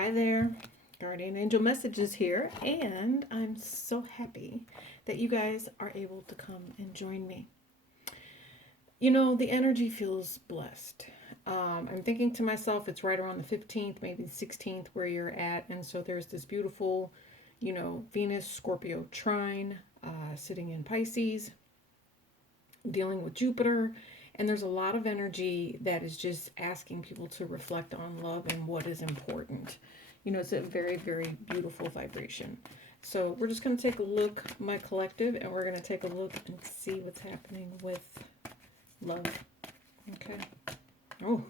Hi there, Guardian Angel Messages here, and I'm so happy that you guys are able to come and join me. You know, the energy feels blessed. I'm thinking to myself, it's right around the 15th, maybe the 16th, where you're at, and so there's this beautiful, Venus Scorpio trine sitting in Pisces, dealing with Jupiter. And there's a lot of energy that is just asking people to reflect on love and what is important. It's a very, very beautiful vibration. So we're just going to take a look, my collective, and we're going to take a look and see what's happening with love. Okay. Oh,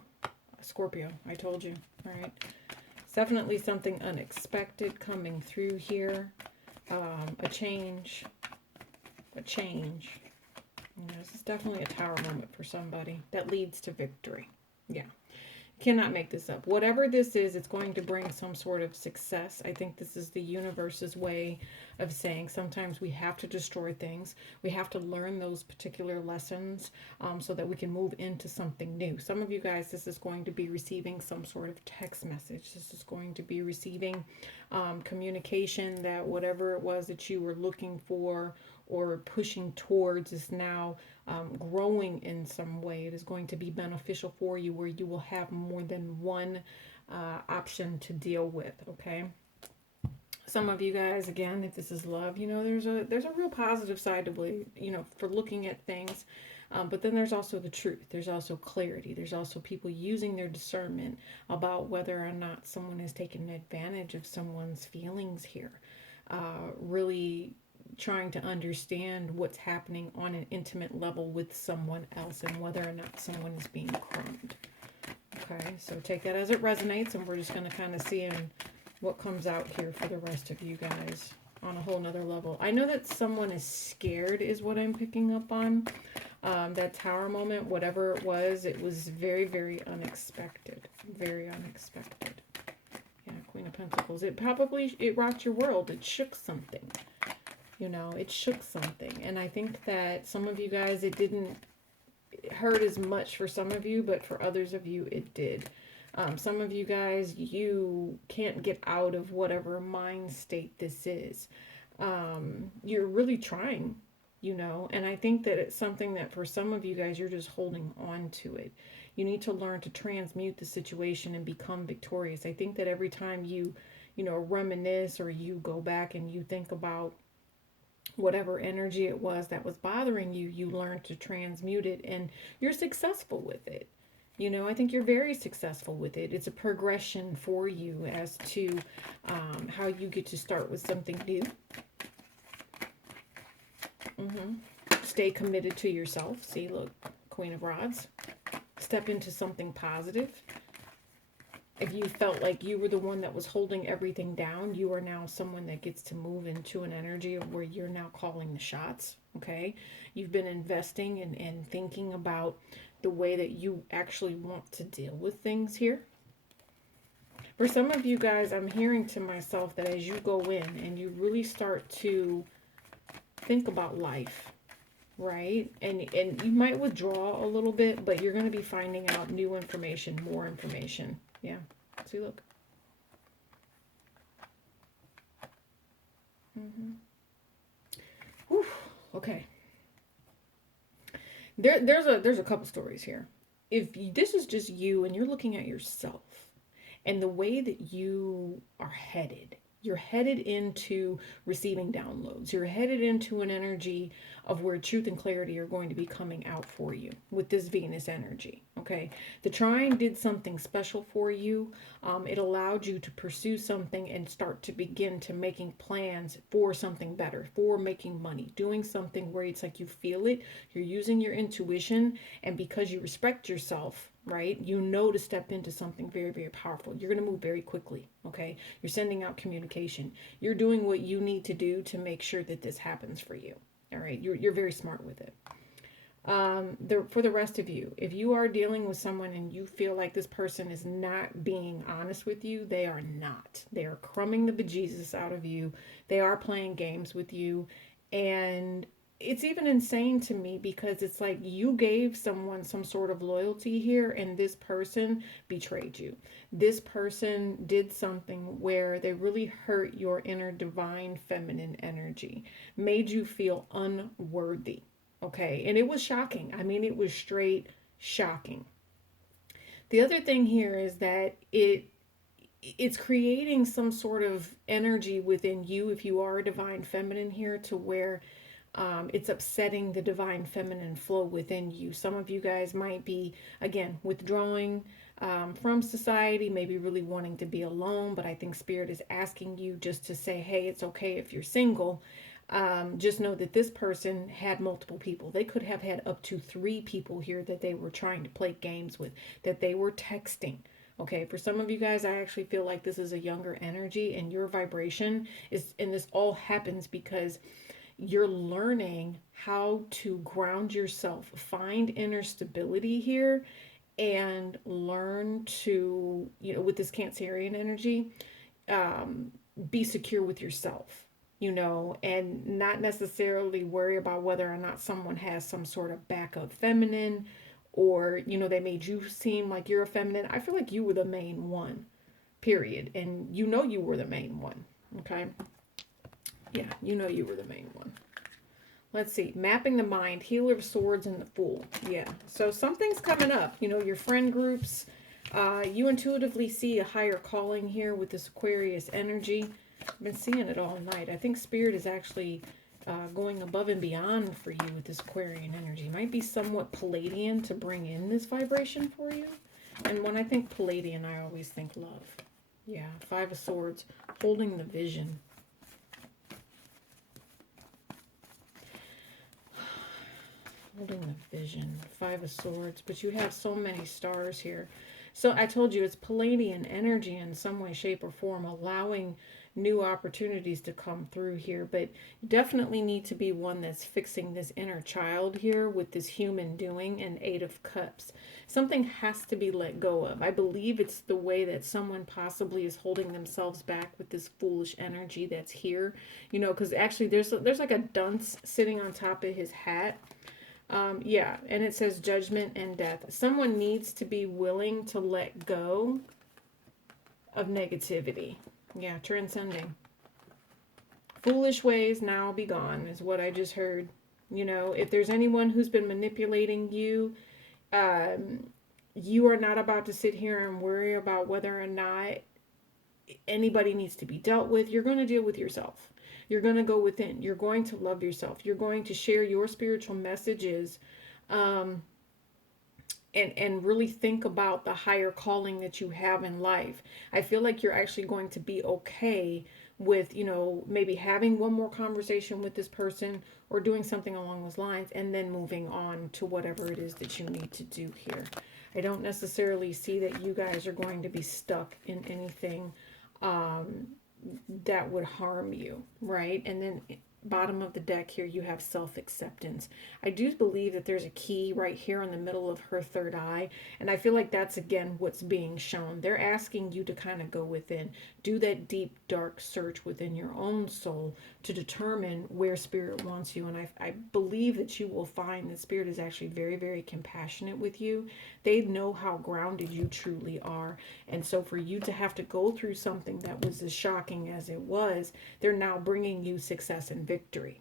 Scorpio, I told you. All right. It's definitely something unexpected coming through here. A change. A change. This is definitely a tower moment for somebody that leads to victory. Yeah. Cannot make this up. Whatever this is, it's going to bring some sort of success. I think this is the universe's way of saying sometimes we have to destroy things. We have to learn those particular lessons so that we can move into something new. Some of you guys, this is going to be receiving some sort of text message. This is going to be receiving communication that whatever it was that you were looking for or pushing towards is now growing in some way. It is going to be beneficial for you where you will have more than one option to deal with. Okay. Some of you guys, again, if this is love, there's a real positive side to for looking at things. But then there's also the truth. There's also clarity. There's also people using their discernment about whether or not someone is taking advantage of someone's feelings here. Really trying to understand what's happening on an intimate level with someone else and whether or not someone is being crumbed. Okay, so take that as it resonates, and we're just going to kind of see what comes out here for the rest of you guys on a whole nother level. I know that someone is scared is what I'm picking up on. That tower moment, whatever it was very, very unexpected. Very unexpected. Yeah, Queen of Pentacles. It rocked your world. It shook something. It shook something. And I think that some of you guys, it didn't hurt as much for some of you, but for others of you, it did. Some of you guys, you can't get out of whatever mind state this is. You're really trying, and I think that it's something that for some of you guys, you're just holding on to it. You need to learn to transmute the situation and become victorious. I think that every time you reminisce or you go back and you think about whatever energy it was that was bothering you, you learn to transmute it and you're successful with it. I think you're very successful with it. It's a progression for you as to how you get to start with something new. Stay committed to yourself. See, look, Queen of Rods. Step into something positive. If you felt like you were the one that was holding everything down, you are now someone that gets to move into an energy of where you're now calling the shots. Okay. You've been investing and thinking about the way that you actually want to deal with things here. For some of you guys, I'm hearing to myself that as you go in and you really start to think about life, right? And you might withdraw a little bit, but you're going to be finding out new information, more information. Yeah. See, look. Whew. Okay. There's a couple stories here. If this is just you and you're looking at yourself and the way that you are headed, you're headed into receiving downloads. You're headed into an energy of where truth and clarity are going to be coming out for you with this Venus energy. Okay. The trine did something special for you. It allowed you to pursue something and start to begin to making plans for something better, for making money, doing something where it's like you feel it. You're using your intuition, and because you respect yourself, right? To step into something very, very powerful. You're going to move very quickly. Okay. You're sending out communication. You're doing what you need to do to make sure that this happens for you. All right. You're very smart with it. For the rest of you, if you are dealing with someone and you feel like this person is not being honest with you, they are not. They are crumbing the bejesus out of you. They are playing games with you. And it's even insane to me because it's like you gave someone some sort of loyalty here and this person betrayed you. This person did something where they really hurt your inner divine feminine energy, made you feel unworthy. Okay. And it was shocking. I mean, it was straight shocking. The other thing here is that it's creating some sort of energy within you if you are a divine feminine here to where it's upsetting the divine feminine flow within you. Some of you guys might be, again, withdrawing from society, maybe really wanting to be alone, but I think Spirit is asking you just to say, hey, it's okay if you're single. Just know that this person had multiple people. They could have had up to 3 people here that they were trying to play games with, that they were texting. Okay, for some of you guys, I actually feel like this is a younger energy and your vibration is, and this all happens because you're learning how to ground yourself, find inner stability here, and learn to, with this Cancerian energy, be secure with yourself, and not necessarily worry about whether or not someone has some sort of backup feminine or, they made you seem like you're a feminine. I feel like you were the main one, period. And you were the main one. Okay. Yeah, you were the main one. Let's see. Mapping the mind, Healer of Swords, and the Fool. Yeah. So something's coming up. Your friend groups. You intuitively see a higher calling here with this Aquarius energy. I've been seeing it all night. I think Spirit is actually going above and beyond for you with this Aquarian energy. Might be somewhat Palladian to bring in this vibration for you. And when I think Palladian, I always think love. Yeah. 5 of Swords. Holding the vision. Holding the vision. 5 of Swords. But you have so many stars here. So I told you it's Palladian energy in some way, shape, or form, allowing new opportunities to come through here. But you definitely need to be one that's fixing this inner child here with this human doing and 8 of Cups. Something has to be let go of. I believe it's the way that someone possibly is holding themselves back with this foolish energy that's here. Because actually there's like a dunce sitting on top of his hat. Yeah, and it says judgment and death. Someone needs to be willing to let go of negativity. Yeah, transcending. Foolish ways now be gone is what I just heard. If there's anyone who's been manipulating you, you are not about to sit here and worry about whether or not anybody needs to be dealt with. You're going to deal with yourself. You're going to go within. You're going to love yourself. You're going to share your spiritual messages and really think about the higher calling that you have in life. I feel like you're actually going to be okay with, maybe having one more conversation with this person or doing something along those lines and then moving on to whatever it is that you need to do here. I don't necessarily see that you guys are going to be stuck in anything that would harm you, right? And then bottom of the deck here, you have self-acceptance. I do believe that there's a key right here in the middle of her third eye, and I feel like that's again what's being shown. They're asking you to kind of go within, do that deep dark search within your own soul to determine where Spirit wants you. And I believe that you will find that Spirit is actually very, very compassionate with you. They know how grounded you truly are, and so for you to have to go through something that was as shocking as it was, they're now bringing you success and victory.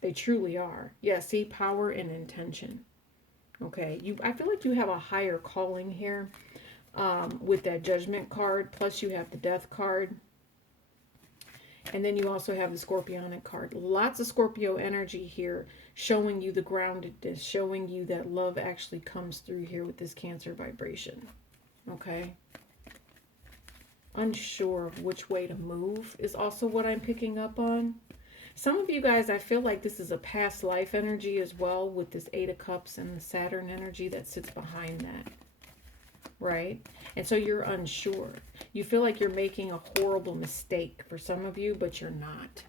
They truly are. Yeah, see, power and intention. Okay, I feel like you have a higher calling here with that judgment card. Plus you have the death card. And then you also have the Scorpionic card. Lots of Scorpio energy here, showing you the groundedness, showing you that love actually comes through here with this Cancer vibration. Okay. Unsure of which way to move is also what I'm picking up on. Some of you guys, I feel like this is a past life energy as well with this 8 of Cups and the Saturn energy that sits behind that. Right? And so you're unsure. You feel like you're making a horrible mistake for some of you, but you're not.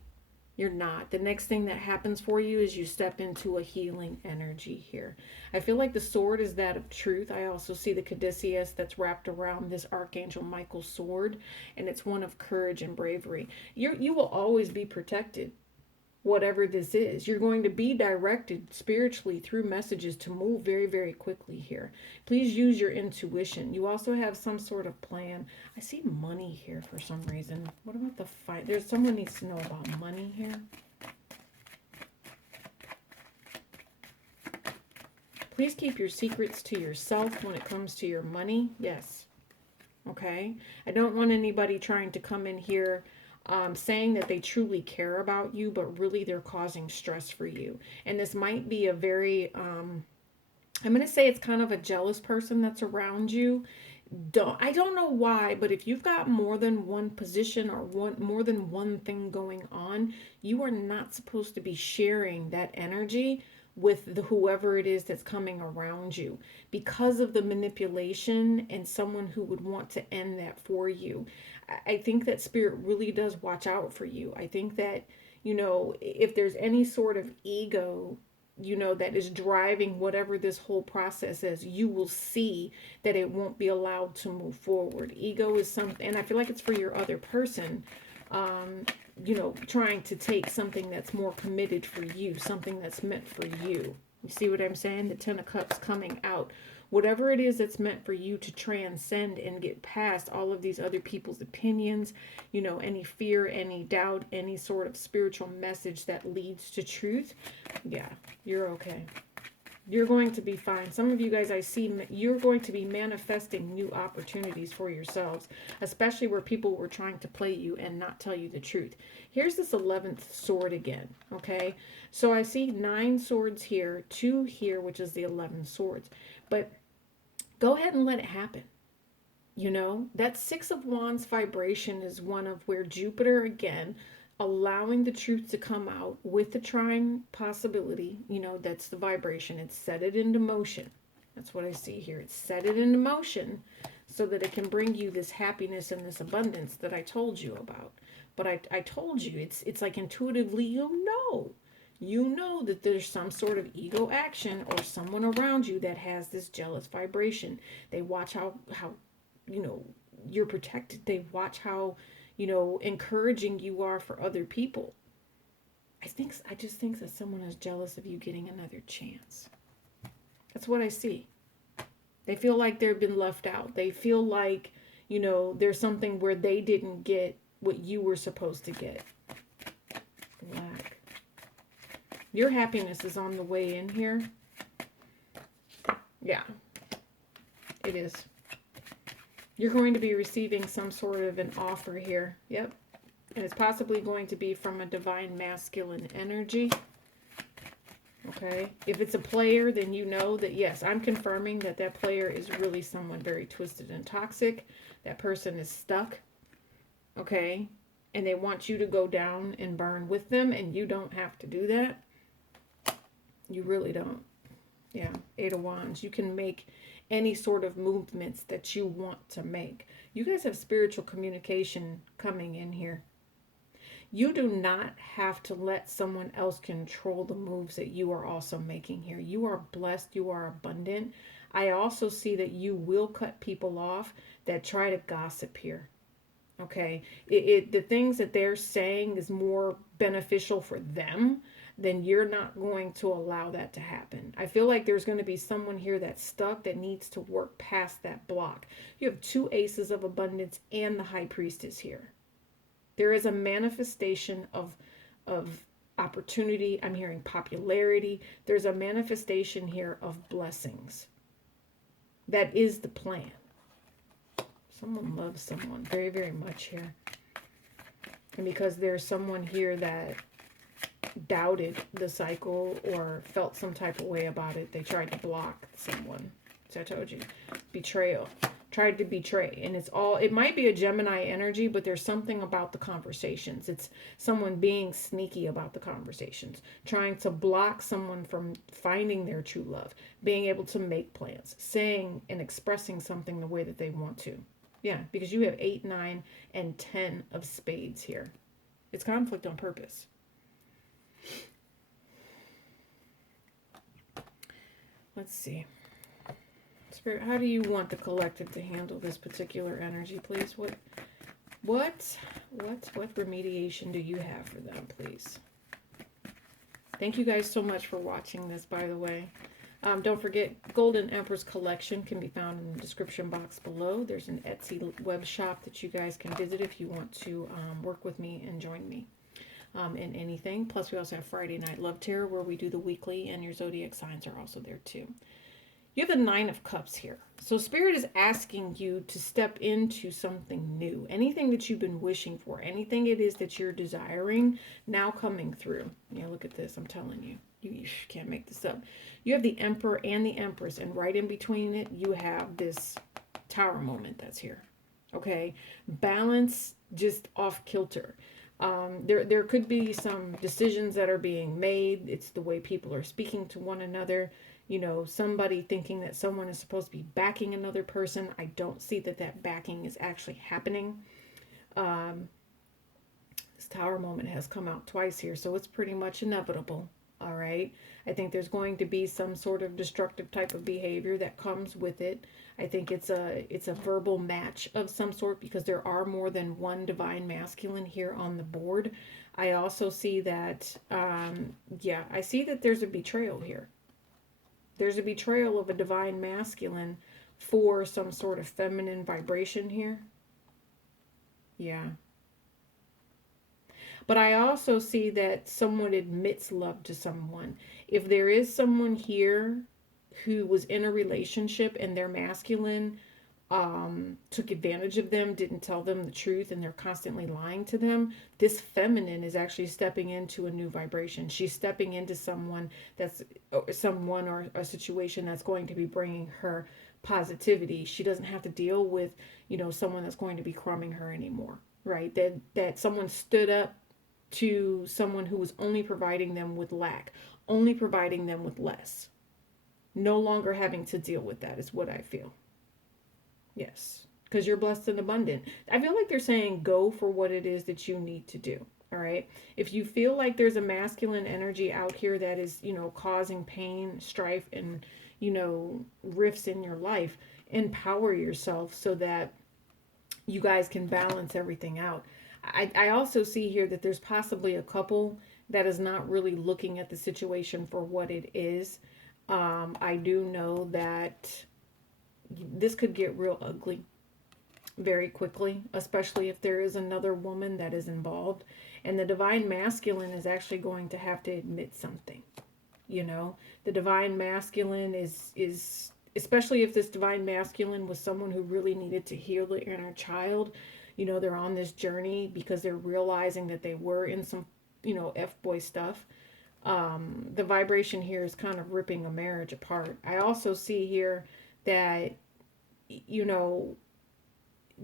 You're not. The next thing that happens for you is you step into a healing energy here. I feel like the sword is that of truth. I also see the caduceus that's wrapped around this Archangel Michael's sword, and it's one of courage and bravery. You will always be protected. whatever this is. You're going to be directed spiritually through messages to move very, very quickly here. Please use your intuition. You also have some sort of plan. I see money here for some reason. What about the fight? There's someone needs to know about money here. Please keep your secrets to yourself when it comes to your money. Yes. Okay. I don't want anybody trying to come in here saying that they truly care about you, but really they're causing stress for you. And this might be a very, I'm going to say it's kind of a jealous person that's around you. I don't know why, but if you've got more than one position or more than one thing going on, you are not supposed to be sharing that energy with whoever it is that's coming around you because of the manipulation and someone who would want to end that for you. I think that spirit really does watch out for you. I think that, if there's any sort of ego, that is driving whatever this whole process is, you will see that it won't be allowed to move forward. Ego is something, and I feel like it's for your other person, trying to take something that's more committed for you, something that's meant for you. You see what I'm saying? The Ten of Cups coming out. Whatever it is that's meant for you to transcend and get past all of these other people's opinions, any fear, any doubt, any sort of spiritual message that leads to truth. Yeah, you're okay. You're going to be fine. Some of you guys, I see you're going to be manifesting new opportunities for yourselves, especially where people were trying to play you and not tell you the truth. Here's this 11th sword again, okay? So I see 9 swords here, 2 here, which is the 11 swords. But go ahead and let it happen. That 6 of Wands vibration is one of where Jupiter, again, allowing the truth to come out with the trying possibility, that's the vibration. It's set it into motion. That's what I see here. It's set it into motion so that it can bring you this happiness and this abundance that I told you about. But I told you, it's like intuitively you know that there's some sort of ego action or someone around you that has this jealous vibration. They watch how you're protected. They watch how encouraging you are for other people. I just think that someone is jealous of you getting another chance. That's what I see. They feel like they've been left out. They feel like, there's something where they didn't get what you were supposed to get. Black. Your happiness is on the way in here. Yeah, it is. You're going to be receiving some sort of an offer here. Yep. And it's possibly going to be from a divine masculine energy. Okay. If it's a player, then you know that, yes, I'm confirming that that player is really someone very twisted and toxic. That person is stuck. Okay. And they want you to go down and burn with them, and you don't have to do that. You really don't. Yeah. 8 of Wands. You can make any sort of movements that you want to make. You guys have spiritual communication coming in here. You do not have to let someone else control the moves that you are also making here. You are blessed. You are abundant. I also see that you will cut people off that try to gossip here. Okay. The things that they're saying is more beneficial for them, then you're not going to allow that to happen. I feel like there's going to be someone here that's stuck that needs to work past that block. You have 2 aces of abundance and the high priestess here. There is a manifestation of opportunity. I'm hearing popularity. There's a manifestation here of blessings. That is the plan. Someone loves someone very, very much here. And because there's someone here that doubted the cycle or felt some type of way about it, they tried to block someone. So I told you, betrayal, tried to betray. And it might be a Gemini energy, but there's something about the conversations. It's someone being sneaky about the conversations, trying to block someone from finding their true love, being able to make plans, saying and expressing something the way that they want to. Yeah, because you have 8, 9, and 10 of spades here. It's conflict on purpose. Let's see. Spirit, how do you want the collective to handle this particular energy, please? What remediation do you have for them, please? Thank you guys so much for watching this, by the way. Don't forget, Golden Empress Collection can be found in the description box below. There's an Etsy web shop that you guys can visit if you want to work with me and join me in anything. Plus, we also have Friday Night Love Tarot, where we do the weekly, and your zodiac signs are also there too. You have the Nine of Cups here. So Spirit is asking you to step into something new. Anything that you've been wishing for, anything it is that you're desiring, now coming through. Yeah, look at this. I'm telling you. You can't make this up. You have the Emperor and the Empress, and right in between it, you have this Tower moment that's here. Okay? Balance just off kilter. There could be some decisions that are being made. It's the way people are speaking to one another. You know, somebody thinking that someone is supposed to be backing another person. I don't see that that backing is actually happening. This Tower moment has come out twice here, so it's pretty much inevitable. All right. I think there's going to be some sort of destructive type of behavior that comes with it. I think it's a verbal match of some sort, because there are more than one divine masculine here on the board. I also see that, yeah, I see that there's a betrayal here. There's a betrayal of a divine masculine for some sort of feminine vibration here. Yeah. But I also see that someone admits love to someone. If there is someone here who was in a relationship and their masculine took advantage of them, didn't tell them the truth, and they're constantly lying to them, this feminine is actually stepping into a new vibration. She's stepping into someone or a situation that's going to be bringing her positivity. She doesn't have to deal with, you know, someone that's going to be crumbing her anymore, right? That someone stood up to someone who was only providing them with lack, only providing them with less. No longer having to deal with that is what I feel. Yes, because you're blessed and abundant. I feel like they're saying go for what it is that you need to do. All right. If you feel like there's a masculine energy out here that is, you know, causing pain, strife, and, you know, rifts in your life, empower yourself so that you guys can balance everything out. I also see here that there's possibly a couple that is not really looking at the situation for what it is. I do know that this could get real ugly very quickly, especially if there is another woman that is involved. And the divine masculine is actually going to have to admit something. You know, the divine masculine is especially if this divine masculine was someone who really needed to heal the inner child. You know, they're on this journey because they're realizing that they were in some, you know, F-boy stuff. The vibration here is kind of ripping a marriage apart. I also see here that, you know,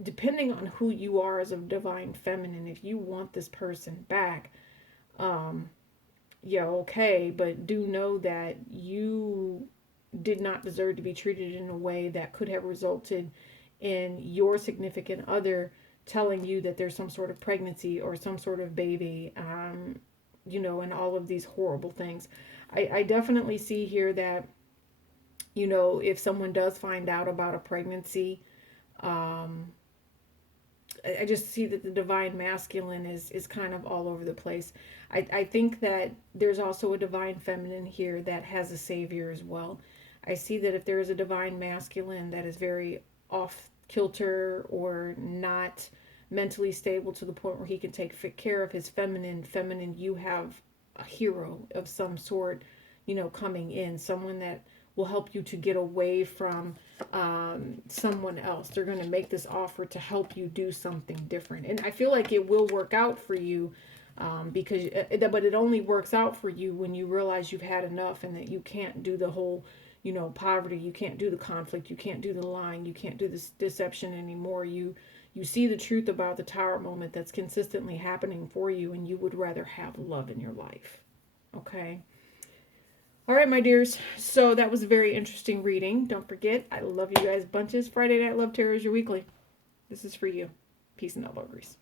depending on who you are as a divine feminine, if you want this person back, yeah, okay, but do know that you did not deserve to be treated in a way that could have resulted in your significant other telling you that there's some sort of pregnancy or some sort of baby, you know, and all of these horrible things. I definitely see here that, you know, if someone does find out about a pregnancy, I just see that the divine masculine is kind of all over the place. I think that there's also a divine feminine here that has a savior as well. I see that if there is a divine masculine that is very off kilter or not mentally stable to the point where he can take care of his feminine, you have a hero of some sort, you know, coming in, someone that will help you to get away from someone else. They're going to make this offer to help you do something different. And I feel like it will work out for you but it only works out for you when you realize you've had enough and that you can't do the whole, you know, poverty. You can't do the conflict. You can't do the lying. You can't do this deception anymore. You see the truth about the Tower moment that's consistently happening for you, and you would rather have love in your life. Okay. All right, my dears. So that was a very interesting reading. Don't forget, I love you guys bunches. Friday Night Love Tarot is your weekly. This is for you. Peace and love, Grease.